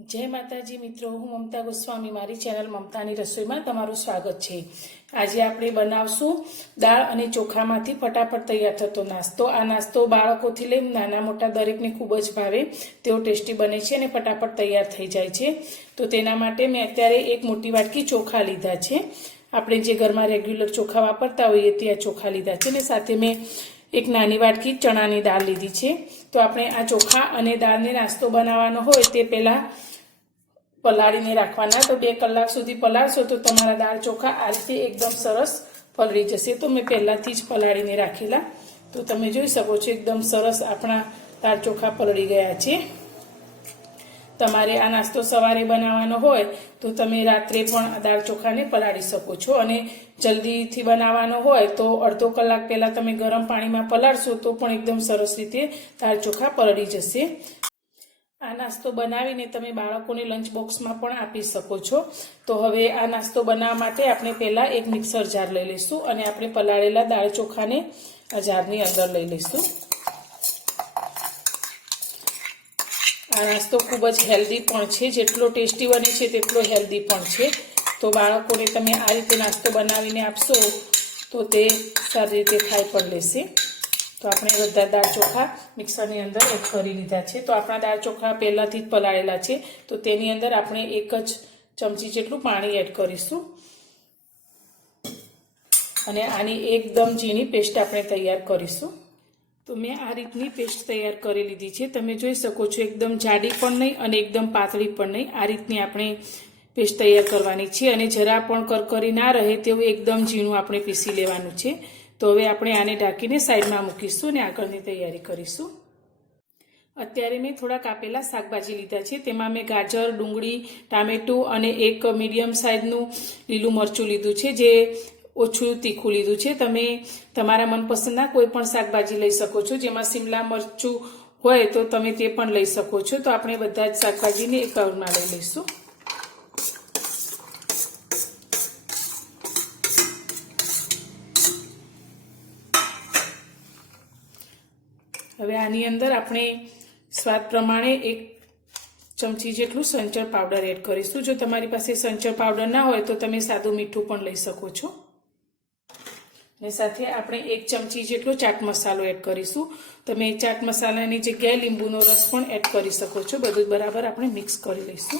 जय माताजी मित्रों, हूँ ममता गोस्वामी मारी चेनल ममतानी रसोई में तमारुं स्वागत है। आज आपणे बनावशुं दाळ अने चोखामांथी फटाफट तैयार थतो नास्तो। आ नास्तो बाळकोथी लई नाना मोटा दरेकने खूब ज भावे तेवो टेस्टी बने छे अने फटाफट तैयार थई जाय छे। तो तेना माटे मैं अत्यारे एक मोटी वाटकी चोखा लीधा छे। आपणे जे घरमां रेग्युलर चोखा वापरता होईए ते चोखा लीधा छे ने साथे मैं एक नानी वाटकी चणानी दाळ लीधी छे। तो आपणे आ चोखा अने दाळने नास्तो बनावવાનો होय ते पहेला पलाळीने राखवाना। तो 2 कलाक सुधी पलाळशो तो तमारा दाळ चोखा आ रीते एकदम सरस पलળી जशे। तो मैं पहेलाथी ज पलाळीने राखेला। तो तमे जोई शको छो एकदम सरस आपणा दाळ चोखा पलળી गया छे। तमारे आ नास्तो सवारे बनावવાનો होय तो तमे रात्रे पण दाळ चोखाने पलाળી शको छो अने जल्दीथी बनावવાનો होय तो अर्धो कलाक पहेला तमे गरम पाणीमां पलाळशो तो पण एकदम सरस रीते दाळ चोखा पलળી जशे। आ नास्तो बनावीने तमे बाळकोने लंच बॉक्समां पण आपी शको छो। तो हवे आ नास्तो बनाववा माटे आपणे पहेला एक मिक्सर जार लई लईशुं अने आपणे पलाळेला दाळ चोखाने आ जारनी अंदर लई लईशुं। आ नास्तो खूब ज हेल्धी पण छे, जेटलो टेस्टी बने छे तेटलो हेल्धी पण छे। तो बाळकोने तमे आ रीते नास्तो बनावीने आपशो तो ते सारी रीते खाई पण लेशे। तो आपणे बधा दाळ चोखा मिक्सरनी अंदर एड करी लीधा छे। तो आपणा दाळ चोखा पहेलाथी ज पलाळेला छे तो तेनी अंदर आपणे एक ज चमची जेटલું पाणी एड करीशुं अने आनी एकदम झीणी पेस्ट आपणे तैयार करीशुं। तो मैं आ रीतनी पेस्ट तैयार करी लीधी छे। तमे जोई शको छो एकदम जाडी पण नहीं अने एकदम पातળી पण नहीं। आ रीतनी आपणे पेस्ट तैयार करवानी छे अने जरा पण करकरी ना रहे तेवुं एकदम झीणुं आपणे पीसी लेवानुं छे। तो हवे आपणे आने ढांकीने साइडमां मूकीशुं अने आगळनी तैयारी करीशुं। अत्यारे मैं थोड़ा कापेला शाकभाजी लीधा छे। तेमां मैं गाजर, डूंगળી, टामेटું अने एक मीडियम साइजनुं લીલું मरचું लीधुं छे जे ओछું तीखું लीधું छे। तमे तमारा मनपसंदना कोई पण शाकभाजी लई शको छो। जेमां शिमला मरचું होय तो तमे ते पण लई शको छो। तो आपणे बधा ज शाकभाजीने एक बाउलमां लई लईशुं। हवे आनी अंदर आपणे स्वाद प्रमाणे एक चमची जेटલું સંચળ पाउडर एड करीशुं। जो तमारी पासे संचळ पाउडर ना होय तो तमे सादું મીઠું पण लई शको छो। ने साथे आपणे एक चमची जेटलो चाट मसालो एड करीशुं। तमे चाट मसालानी जग्याए લીંબુનો रस पण एड करी शको छो। बधुं बराबर आपणे मिक्स करी लईशुं।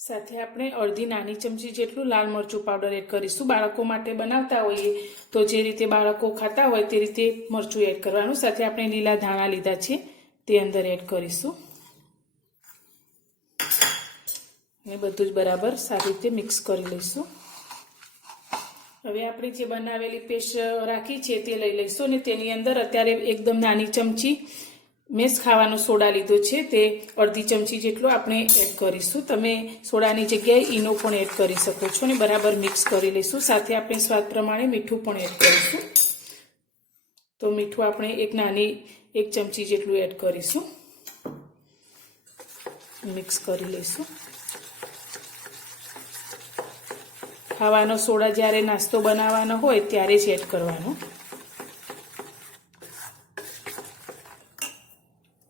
साथे आपणे अर्धी नानी चमची जेटલું लाल मरचું पाउडर एड करीशुं। बाळको माटे बनावता होईए तो जे रीते बाळको खाता होय ते रीते मरचું एड करवानुं। साथे आपणे लीला धाणा लीधा छे ते अंदर एड करीशुं ने बधुं ज बराबर सारी रीते मिक्स करी लईशुं। हवे आपणे जे बनावेली पेस्ट राखी छे ते लई लईशुं ने तेनी अंदर अत्यारे एकदम नानी चमची मेस खावानो सोडा लीधो छे ते अर्धी चमची जेटलो आपणे एड करीशुं। तमे सोडानी जग्याए ईनो पण एड करी शको छो ने बराबर मिक्स करी लईशुं। साथे आपणे स्वाद प्रमाणे मीठुं पण एड करीशुं। तो मीठुं आपणे एक चमची जेटલું एड करीशुं। मिक्स करी लईशुं। खावानो सोडा ज्यारे नास्तो बनावવાનો होय त्यारे ज एड करवानो।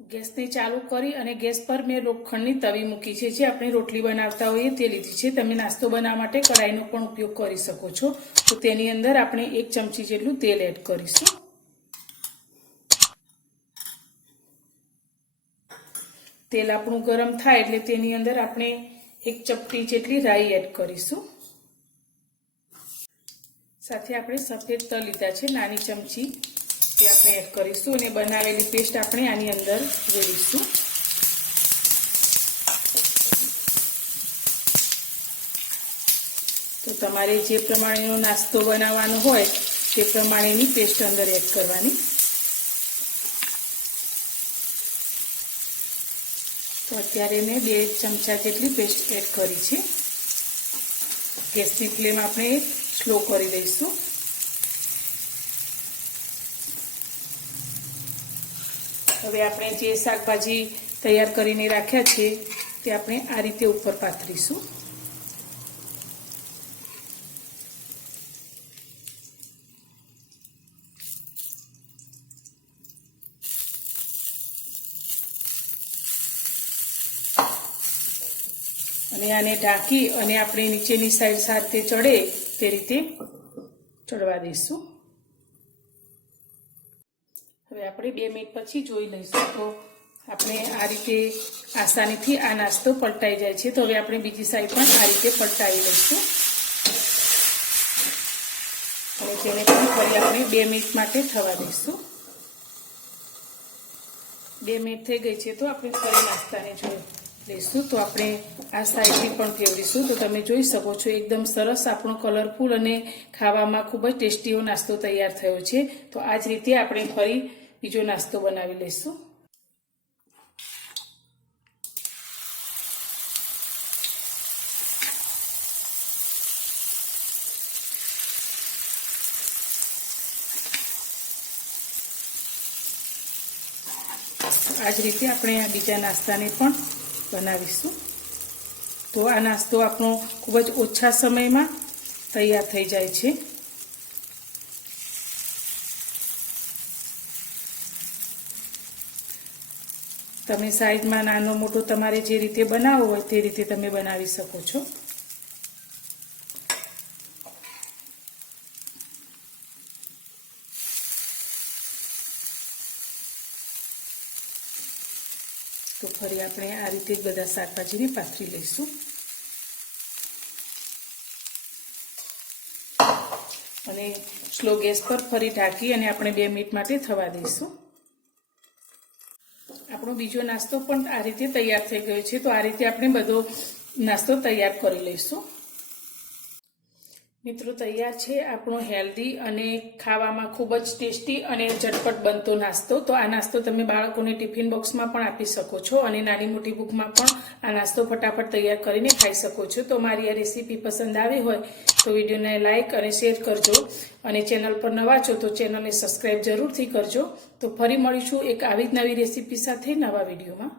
गैसने चालू करी अने गैस पर मैं लोखंडनी तवी मूकी छे जे आपणे रोटली बनावता होईए ते लीधी छे। तमे नास्तो बनाववा माटे कढ़ाईनो पण उपयोग करी शको छो। तो तेनी अंदर आपणे एक चमची जेटલું तेल एड करीशुं। तेल आपणुं गरम थाय एटले तेनी अंदर आपणे एक चपटी जेटली राई एड करीशुं। साथे आपणे सफेद तल लीधा छे नानी चमची ते आपणे एड करीशुं अने बनावेली पेस्ट आपणे आनी अंदर रेड़ीशुं। तो तमारे जे प्रमाणेनो नास्तो बनावવાનો होय ते प्रमाणेनी पेस्ट अंदर एड करवानी। तो अत्यारे मैं 2 चमचा जेटली पेस्ट एड करी छे। गैसनी फ्लेम आपणे स्लो करी दईशुं। हवे आपणे जे शाकभाजी तैयार करीने राख्या छे ते आपणे आ रीते उपर पाथरीशुं। અને આને ઢાંકી અને આપણે નીચેની સાઈડ સાથે ચડે તે રીતે ચડવા દઈશું. હવે આપણે 2 મિનિટ પછી જોઈ લઈશું તો આપણે આ રીતે આસાનીથી આ નાસ્તો પલટાઈ જાય છે. તો હવે આપણે બીજી સાઈડ પણ આ રીતે પલટાવી લઈશું અને તેને પણ ફરી આપણે 2 મિનિટ માટે થવા દઈશું. 2 મિનિટ થઈ ગઈ છે તો આપણે ફરી નાસ્તાને જોઈ લઈશું. તો આપણે આ સાઈડથી પણ ફેરવીશું. તો તમે જોઈ શકો છો એકદમ સરસ આપણો કલરફુલ અને ખાવામાં ખૂબ જ ટેસ્ટી એવો નાસ્તો તૈયાર થયો છે. તો આ જ રીતે આપણે ફરી બીજો નાસ્તો બનાવી લઈશું. આ જ રીતે આપણે આ બીજા નાસ્તાને પણ બનાવીશું. તો આ નાસ્તો આપણો ખૂબ જ ઓછા સમયમાં તૈયાર થઈ જાય છે. તમે સાઈઝમાં નાનો મોટો તમારે જે રીતે બનાવવો હોય તે રીતે તમે બનાવી શકો છો. તો ફરી આપણે આ રીતે બધા શાકભાજીને પાથરી લઈશું અને સ્લો ગેસ પર ફરી ઢાંકી અને આપણે 2 મિનિટ માટે થવા દઈશું. આપણો બીજો નાસ્તો પણ આ રીતે તૈયાર થઈ ગયો છે. તો આ રીતે આપણે બધો નાસ્તો તૈયાર કરી લઈશું. મિત્રો, તૈયાર છે આપણો હેલ્ધી અને ખાવામાં ખૂબ જ ટેસ્ટી અને ઝટપટ બનતો નાસ્તો. તો આ નાસ્તો તમે બાળકોને ટિફિન બોક્સમાં પણ આપી શકો છો અને નાની મોટી ભૂખમાં પણ આ નાસ્તો ફટાફટ તૈયાર કરીને ખાઈ શકો છો. તો મારી આ રેસીપી પસંદ આવી હોય તો વિડીયોને લાઇક અને શેર કરજો અને ચેનલ પર નવા છો તો ચેનલને સબસ્ક્રાઈબ જરૂરથી કરજો. તો ફરી મળીશું એક આવી જ નવી રેસીપી સાથે નવા વિડીયોમાં.